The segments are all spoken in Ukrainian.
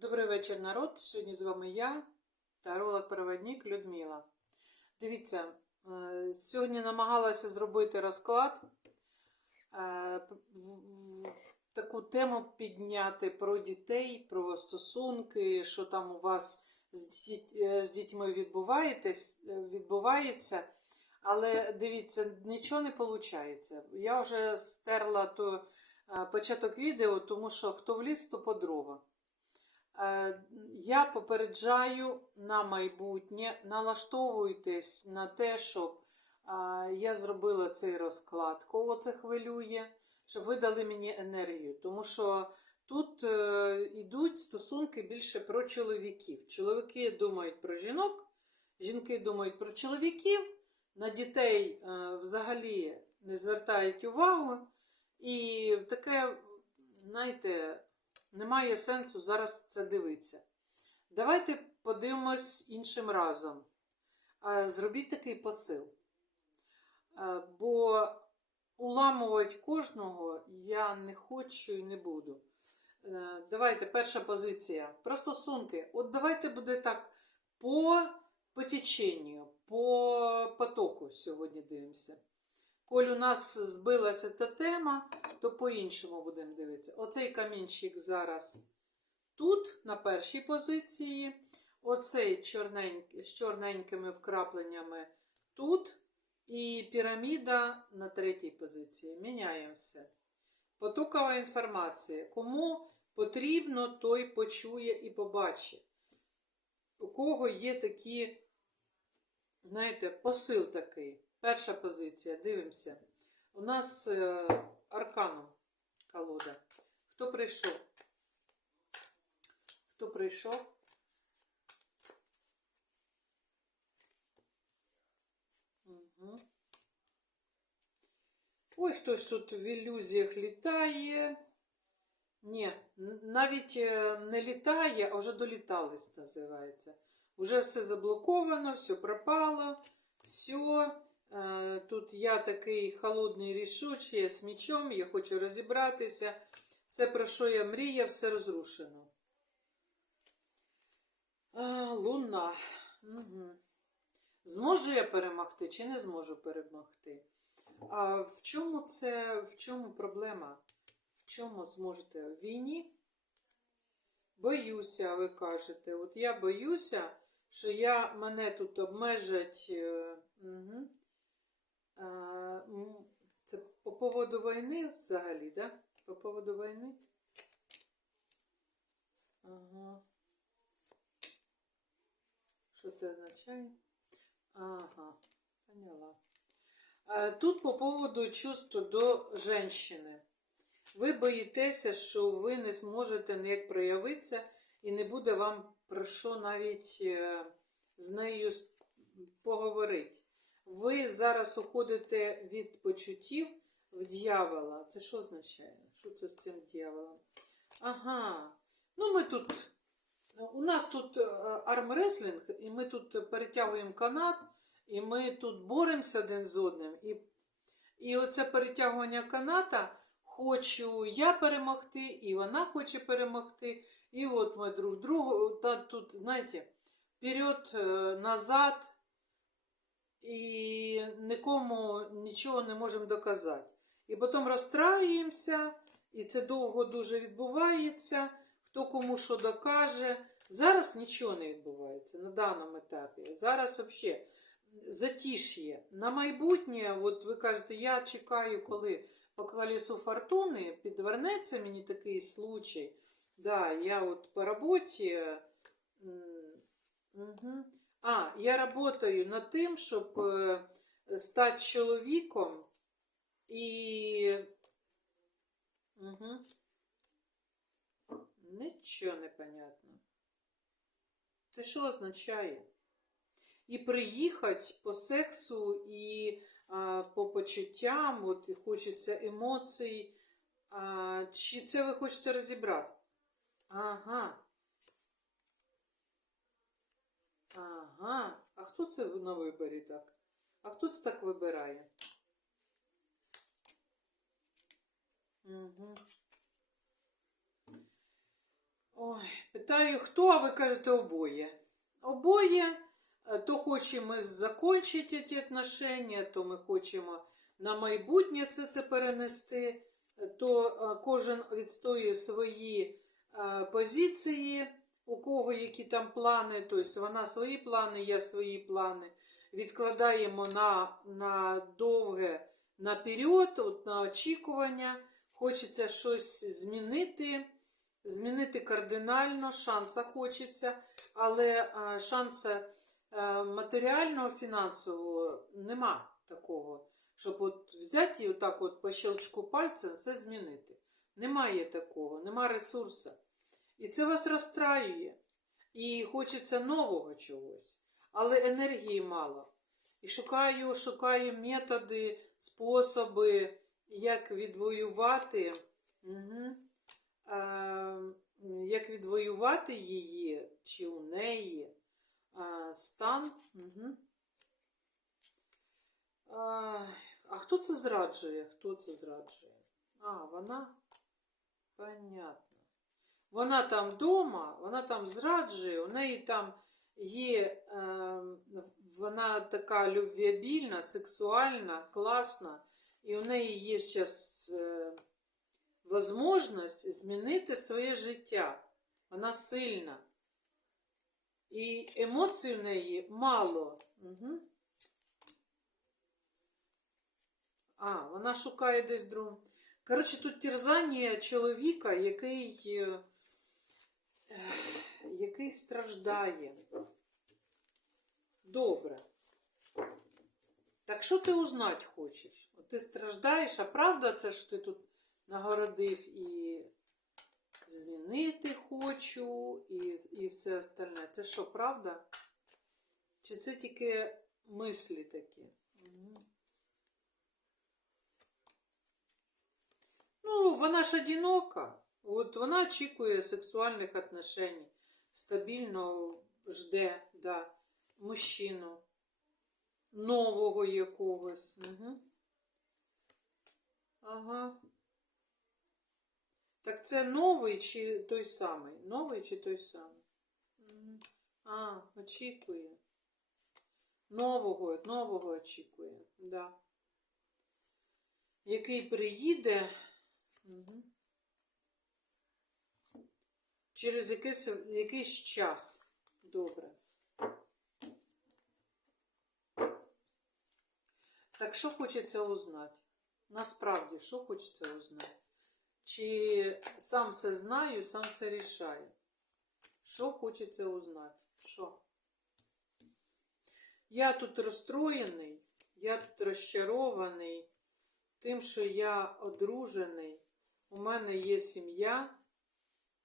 Добрий вечір, народ. Сьогодні з вами я, таролог-проводник Людмила. Дивіться, е, сьогодні намагалася зробити розклад, е, таку тему підняти про дітей, про стосунки, що там у вас з, е, дітьми відбувається. Але дивіться, нічого не виходить. Я вже стерла то, початок відео, тому що хто в ліс, то по дрова. Е, Я попереджаю на майбутнє, налаштовуйтесь на те, щоб я зробила цей розклад, кого це хвилює, щоб ви дали мені енергію. Тому що тут е, йдуть стосунки більше про чоловіків. Чоловіки думають про жінок, жінки думають про чоловіків, на дітей е, взагалі не звертають увагу. І таке, знаєте, немає сенсу зараз це дивитися. Давайте подивимось іншим разом. Е, Зробіть такий посил. Е, Бо уламувати кожного я не хочу і не буду. Е, Давайте, перша позиція. Про стосунки. От давайте буде так по, по теченню, по потоку сьогодні дивимося. Коль у нас збилася ця тема, то по-іншому будемо дивитися. Оцей камінчик зараз тут, на першій позиції. Оцей чорненький, з чорненькими вкрапленнями тут. І піраміда на третій позиції. Міняємо все. Потокова інформація. Кому потрібно, той почує і побачить. У кого є такі, знаєте, посил такий. Перша позиція, дивимося. У нас е, арканом колода. Хто прийшов? Хто прийшов? Угу. Ой, хтось тут в ілюзіях літає. Ні, навіть е, не літає, а вже долітались, називається. Уже все заблоковано, все пропало, все. Е, Тут я такий холодний рішучий, я з мічом, я хочу розібратися. Все, про що я мріяв, все розрушено. А, луна. Угу. Зможу я перемогти чи не зможу перемогти? А в чому це, в чому проблема? В чому зможете? В війні? Боюся, ви кажете. От я боюся, що я, мене тут обмежать. Е, угу. М, це по поводу війни взагалі, да? По поводу війни? Ага. Що це означає? Ага, поняла. Тут по поводу чувств до женщини. Ви боїтеся, що ви не зможете ніяк проявитися і не буде вам про що навіть е, з нею поговорити. Ви зараз уходите від почуттів в дьявола. Це що означає? Що це з цим дьяволом? Ага. Ну, ми тут. У нас тут армреслінг, і ми тут перетягуємо канат, і ми тут боремося один з одним. І, і оце перетягування каната хочу я перемогти, і вона хоче перемогти. І от ми друг другу, та тут, знаєте, вперед, е, назад, і нікому нічого не можемо доказати. І потім розстраюємося, і це довго дуже відбувається, хто кому що докаже. Зараз нічого не відбувається на даному етапі. Зараз взагалі затиш'є. На майбутнє, от ви кажете, я чекаю, коли по колесу фортуни підвернеться мені такий случай. Да, я от по роботі. Угу. А, я работаю над тим, щоб е, стати чоловіком і. Угу. Нічого не понятно. Це що означає? І приїхати по сексу, і а, по почуттям, от і хочеться емоцій. А, чи це ви хочете розібрати? Ага. Ага. А хто це на виборі так? А хто це так вибирає? Угу. Ой, питаю, хто, а ви кажете обоє. Обоє, е, то хочемо закінчити ці отношення, то ми хочемо на майбутнє це, це перенести, е, то е, кожен відстоює свої позиції, у кого які там плани, тобто вона свої плани, я свої плани. Відкладаємо на, на довге наперед, от на очікування. Хочеться щось змінити, змінити кардинально, шанса хочеться, але шанса е, матеріального, фінансового нема такого, щоб от взяти і отак от по щелчку пальцем все змінити. Немає такого, нема ресурсу. І це вас розстраює. І хочеться нового чогось, але енергії мало. І шукаю, шукаю методи, способи, як відвоювати, угу, е, як відвоювати її чи у неї е, стан. Угу. А хто це зраджує? Хто це зраджує? А, вона? Понятно. Вона там вдома, вона там зраджує, у неї там є, е, вона така любвіабільна, сексуальна, класна, і у неї є зараз е, можливість змінити своє життя. Вона сильна. І емоцій у неї мало. Угу. А, вона шукає десь другу. Коротше, тут терзання чоловіка, який, е, який страждає. Добре. Так що ти узнати хочеш? От ти страждаєш, а правда це ж ти тут нагородив і змінити хочу, і, і все остальне. Це що, правда? Чи це тільки мислі такі? Ну, вона ж одинока. От вона очікує сексуальних отношень, стабільно жде, да, мужчину, нового якогось. Угу. Ага. Так це новий чи той самий? Новий чи той самий? А, очікує. Нового, нового очікує, да. Який приїде. Угу. Через якийсь, якийсь час. Добре. Так що хочеться узнати? Насправді, що хочеться узнати? Чи сам все знаю, сам все рішаю? Що хочеться узнати? Що? Я тут розстроєний, я тут розчарований тим, що я одружений. У мене є сім'я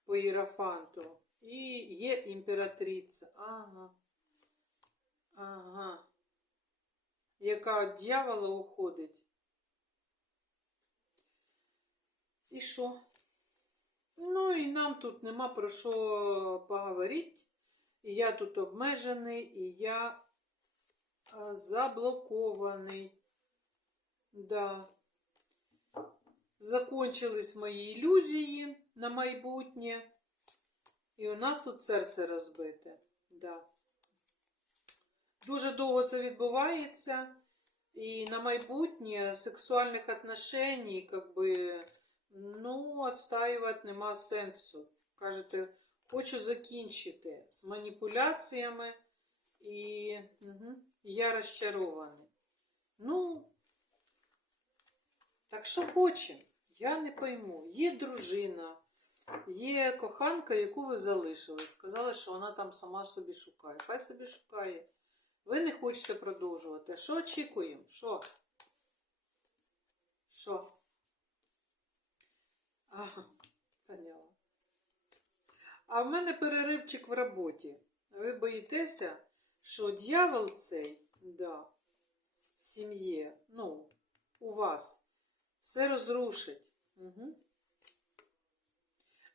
по Єрафанту і є імператриця. Ага. Ага. Яка від дьявола уходить. І що? Ну і нам тут нема про що поговорити. Я тут обмежений, і я заблокований. Да. Закончились мої ілюзії на майбутнє. І у нас тут серце розбите. Да. Дуже довго це відбувається. І на майбутнє сексуальних отношений, как би, ну, відстаювати нема сенсу. Кажете, хочу закінчити з маніпуляціями, і угу, я розчарований. Ну, так що хочемо, я не пойму. Є дружина, є коханка, яку ви залишили. Сказали, що вона там сама собі шукає. Хай собі шукає. Ви не хочете продовжувати. Що очікуємо? Що? Що? Ага, поняла. А в мене переривчик в роботі. Ви боїтеся, що дьявол цей, да, в сім'ї, ну, у вас, все розрушить. Угу.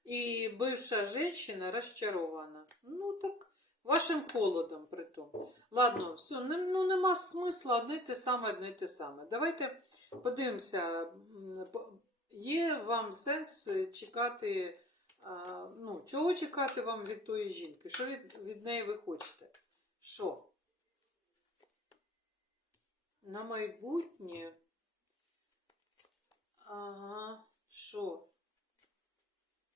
І бивша женщина розчарована. Ну, так, вашим холодом при тому. Ладно, все, ну нема смисла одне те саме, одне те саме. Давайте подивимося, є вам сенс чекати ну, чого чекати вам від тої жінки? Що від, від неї ви хочете? Що? На майбутнє. Ага, що?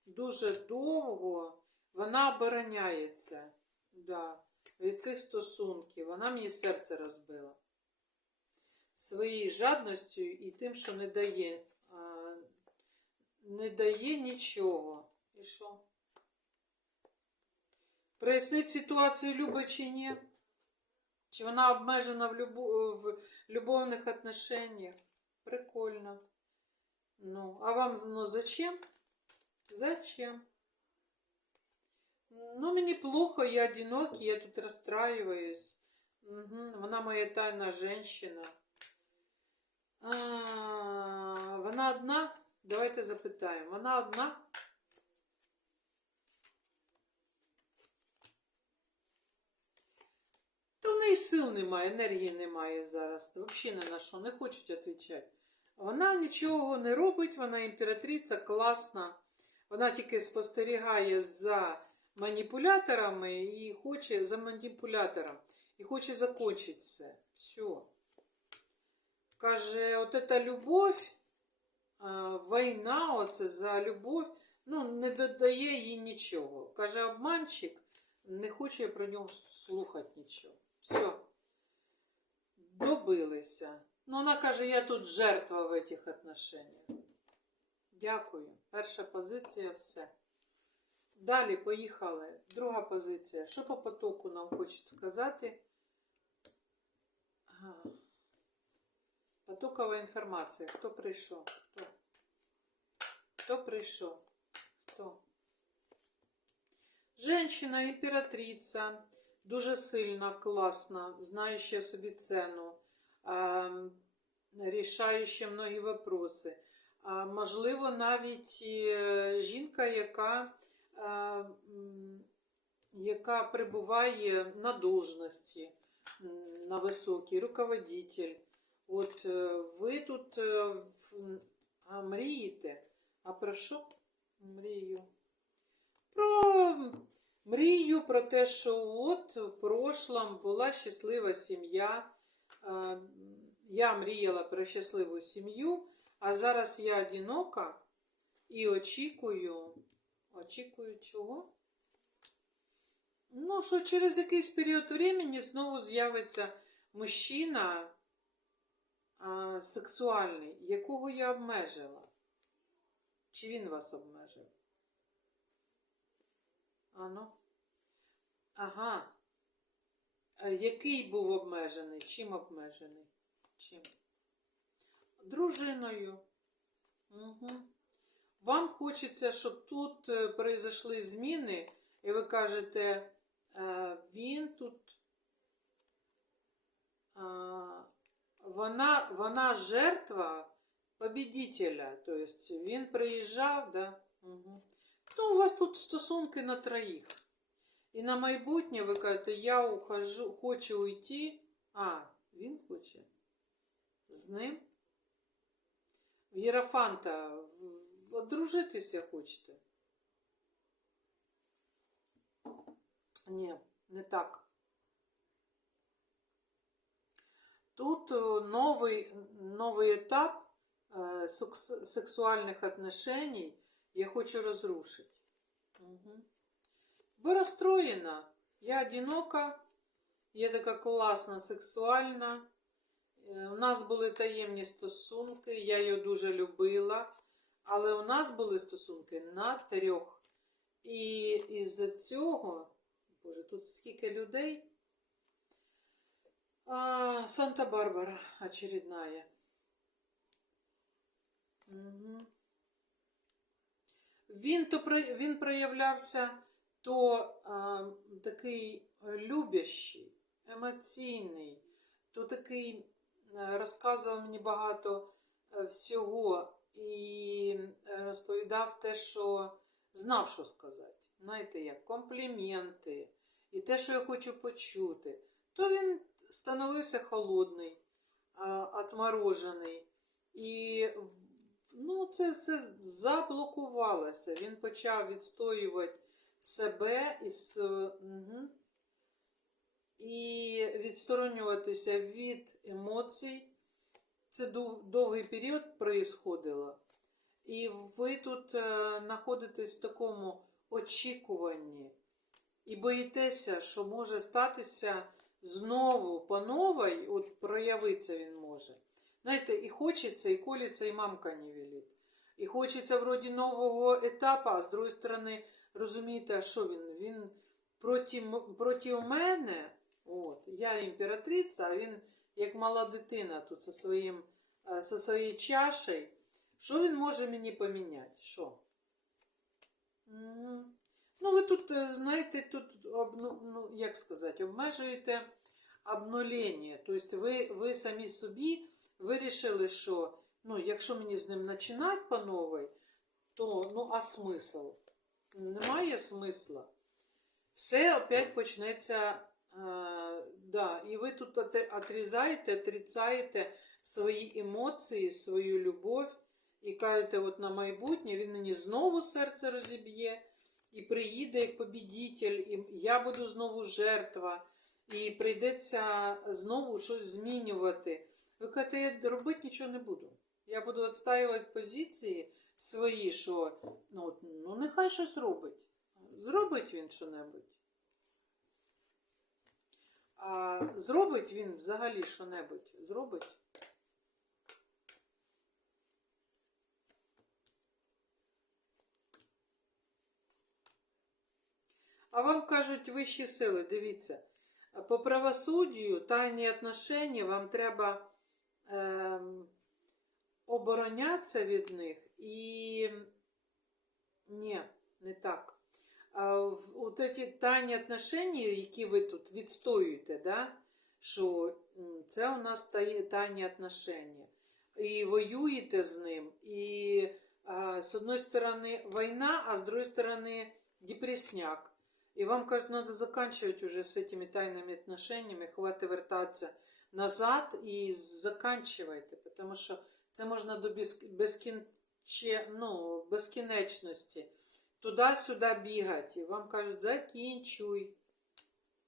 Дуже довго вона обороняється да, від цих стосунків. Вона мені серце розбила. Своєю жадністю і тим, що не дає. Не дає нічого. І що? Прояснить ситуацію любить чи ні? Чи вона обмежена в, любу, в любовних отношениях? Прикольно. Ну, а вам ну, зачем? Зачем? Ну, мені плохо, я одинокий, я тут расстраиваюсь. Угу. Вона моя тайна женщина. А, вона одна? Давайте запитаємо. Вона одна? Та в неї сил немає, енергії немає зараз. Взагалі не на що, не хочуть відповідати. Вона нічого не робить, вона імператриця класна. Вона тільки спостерігає за маніпуляторами і хоче за маніпулятором. І хоче закончити все. Все. Каже, от эта любов, війна, оце за любов, ну, не додає їй нічого. Каже, обманщик не хоче про нього слухати нічого. Все. Добилися. Ну, вона каже, я тут жертва в этих отношениях. Дякую. Перша позиція все. Далі поїхали. Друга позиція. Що по потоку нам хочуть сказати? Потокова інформація. Хто прийшов? Хто? Хто прийшов? Хто? Женщина, імператриця, дуже сильна, класна, знаюча в собі ціну, а, рішаюча многі вопроси. Можливо, навіть е, жінка, яка, а, яка перебуває на должності, на високій, руководитель. От е, ви тут е, мрієте. А про що? Мрію. Про мрію, про те, що от в прошлом була щаслива сім'я. Е, Я мріяла про щасливу сім'ю, а зараз я одинока і очікую. Очікую чого? Ну, що через якийсь період времени знову з'явиться мужчина а, сексуальний, якого я обмежила. Чи він вас обмежив? Ану. Ага. А який був обмежений? Чим обмежений? Чим? Дружиною. Угу. Вам хочеться, щоб тут е, произошли зміни, і ви кажете, е, він тут. Вона, вона жертва победителя. Тобто він приїжджав, да? Угу. Ну, у вас тут стосунки на троїх. І на майбутнє ви кажете, я ухожу, хочу уйти. А, він хоче. З ним? В Єрофанта в- одружитися хочете? Ні, не так. Тут е, новий, новий етап е, секс- сексуальних отношений я хочу разрушить. Угу. Ви розстроєна. Я одинока, я така класна, сексуальна. Е, У нас були таємні стосунки, я її дуже любила, але у нас були стосунки на трьох. І із-за цього, боже, тут скільки людей. Санта-Барбара очередная. Угу. Він, то, він проявлявся то а, такий е, любящий, емоційний, то такий розказував мені багато е, всього і е, розповідав те, що знав, що сказати. Знаєте, як компліменти і те, що я хочу почути. То він становився холодний, отморожений. І ну, це все заблокувалося. Він почав відстоювати себе і, угу. Відсторонюватися від емоцій. Це довгий період проїсходило. І ви тут е, знаходитесь в такому очікуванні і боїтеся, що може статися знову по новій, от проявитися він може. Знаєте, і хочеться, і колеться, і мамка не велить. І хочеться вроді нового етапу, а з другої сторони, розумієте, що він? Він проти, проти мене, от, я імператриця, а він як мала дитина тут своїм, е, зі своєю чашею. Що він може мені поміняти? Що? Ну, ви тут, е, знаєте, тут, ну, як сказати, обмежуєте обнулення. Тобто ви, ви самі собі вирішили, що ну, якщо мені з ним починати по новій, то ну, а смисл? Немає смисла. Все опять почнеться. Да, і ви тут отрізаєте, отрицаєте свої емоції, свою любов і кажете, от на майбутнє він мені знову серце розіб'є, і приїде як побідітель, і я буду знову жертва, і прийдеться знову щось змінювати. Ви кажете, я робити нічого не буду. Я буду відстаювати позиції свої, що ну, ну нехай щось робить. Зробить він що-небудь. А зробить він взагалі що-небудь? Зробить? А вам кажуть вищі сили, дивіться, по правосуддю, тайні отношення, вам треба ем, оборонятися від них і. Ні, не так. От ці тайні отношення, які ви тут відстоюєте, да? що це у нас тайні отношення. І воюєте з ним. І з одної сторони війна, а з другої сторони депресняк. И вам, кажется, надо заканчивать уже с этими тайными отношениями, хватит вертаться назад и заканчивайте, потому що це можна до без, ну, безкінечності. Туди-сюди бігати. Вам кажуть, закінчуй.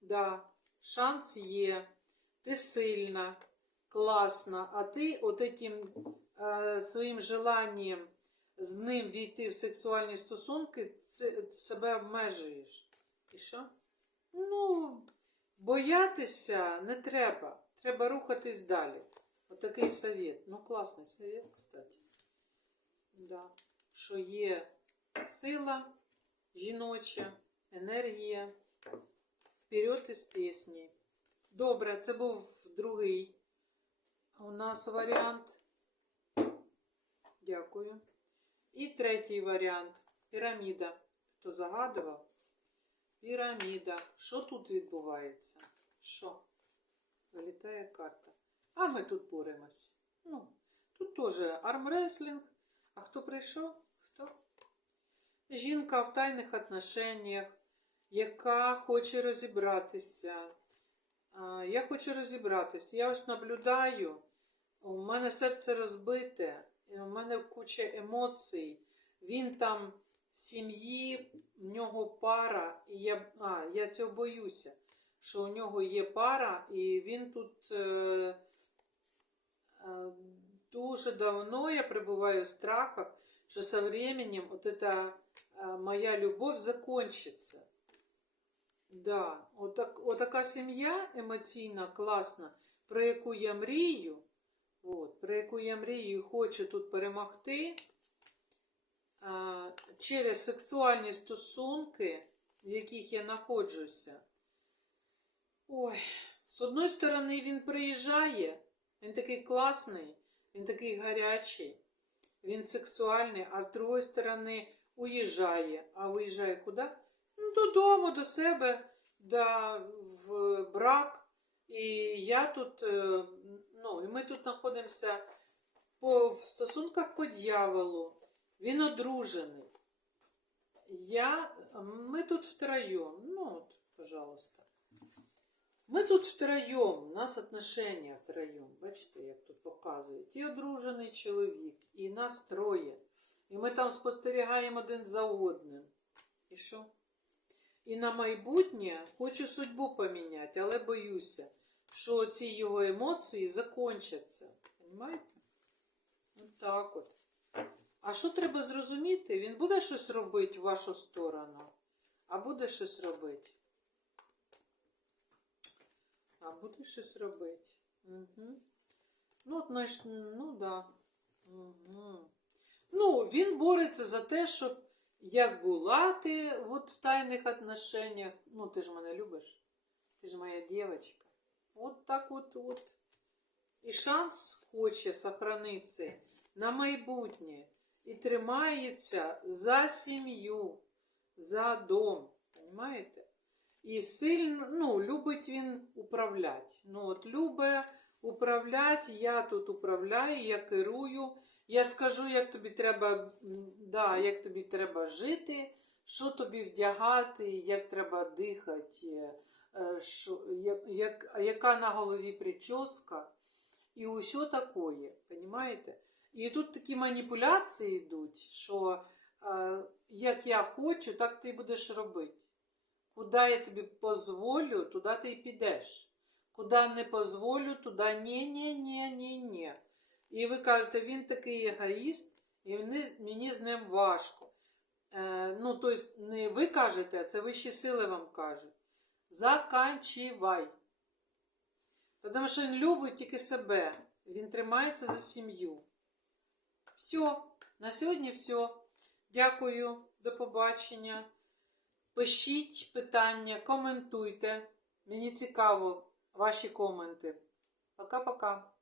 Да, шанс є, ти сильна, класна, а ти от этим е, своїм желанням з ним війти в сексуальні стосунки, це, себе обмежуєш. І що? Ну, боятися не треба. Треба рухатись далі. Отакий совет. Ну, класний совет, кстати. Да. Що є сила жіноча, енергія. Вперед із пісні. Добре, це був другий у нас варіант. Дякую. І третій варіант. Піраміда. Хто загадував? Піраміда. Що тут відбувається? Що? Вилітає карта. А ми тут боремось. Ну, тут теж армреслінг. А хто прийшов? Жінка в тайних отношеннях, яка хоче розібратися. Я хочу розібратися. Я ось наблюдаю. У мене серце розбите, у мене куча емоцій. Він там в сім'ї, в нього пара, і я, а, я цього боюся, що у нього є пара, і він тут е, е, дуже давно я пребуваю в страхах, що со временем эта е, моя любов закончится. Да, отак, отака сім'я емоційна, класна, про яку я мрію, от, про яку я мрію і хочу тут перемогти а, через сексуальні стосунки, в яких я знаходжуся. Ой, з одної сторони, він приїжджає, він такий класний, він такий гарячий, він сексуальний, а з другої сторони уїжджає. А уїжджає куди? Ну, додому, до себе, да, в брак. І я тут, е, ну, і ми тут знаходимося по, в стосунках по дьяволу. Він одружений. Я, ми тут втроєм. Ну, от, пожалуйста. Ми тут втроєм, у нас отношення втроєм. Бачите, як тут показують. І одружений чоловік, і нас троє. І ми там спостерігаємо один за одним. І що? І на майбутнє хочу судьбу поміняти, але боюся, що ці його емоції закончаться. Понимаєте? От так от. А що треба зрозуміти? Він буде щось робити в вашу сторону, а буде щось робити. А буде щось робити. Угу. Ну, от, знаєш, ну да. Угу. Ну, він бореться за те, щоб як була ти от в тайних отношениях. Ну, ти ж мене любиш. Ти ж моя дівчинка. От так от от. І шанс хоче сохранитися на майбутнє. І тримається за сім'ю, за дом. Понимаєте? І сильно, ну, любить він управляти. Ну, от любить управляти, я тут управляю, я керую. Я скажу, як тобі треба, да, як тобі треба жити, що тобі вдягати, як треба дихати, е, що, як, як, яка на голові прическа. І усе такое, понимаєте? І тут такі маніпуляції йдуть, що е, як я хочу, так ти будеш робити. Куди я тобі дозволю, туди ти і підеш. Куди не дозволю, туди ні, ні, ні, ні, ні. І ви кажете, він такий егоїст, і мені з ним важко. Е, ну, тобто, не ви кажете, а це вищі сили вам кажуть. Заканчивай. Тому що він любить тільки себе. Він тримається за сім'ю. Все, на сьогодні все. Дякую, до побачення. Пишіть питання, коментуйте. Мені цікаво ваші коменти. Пока-пока.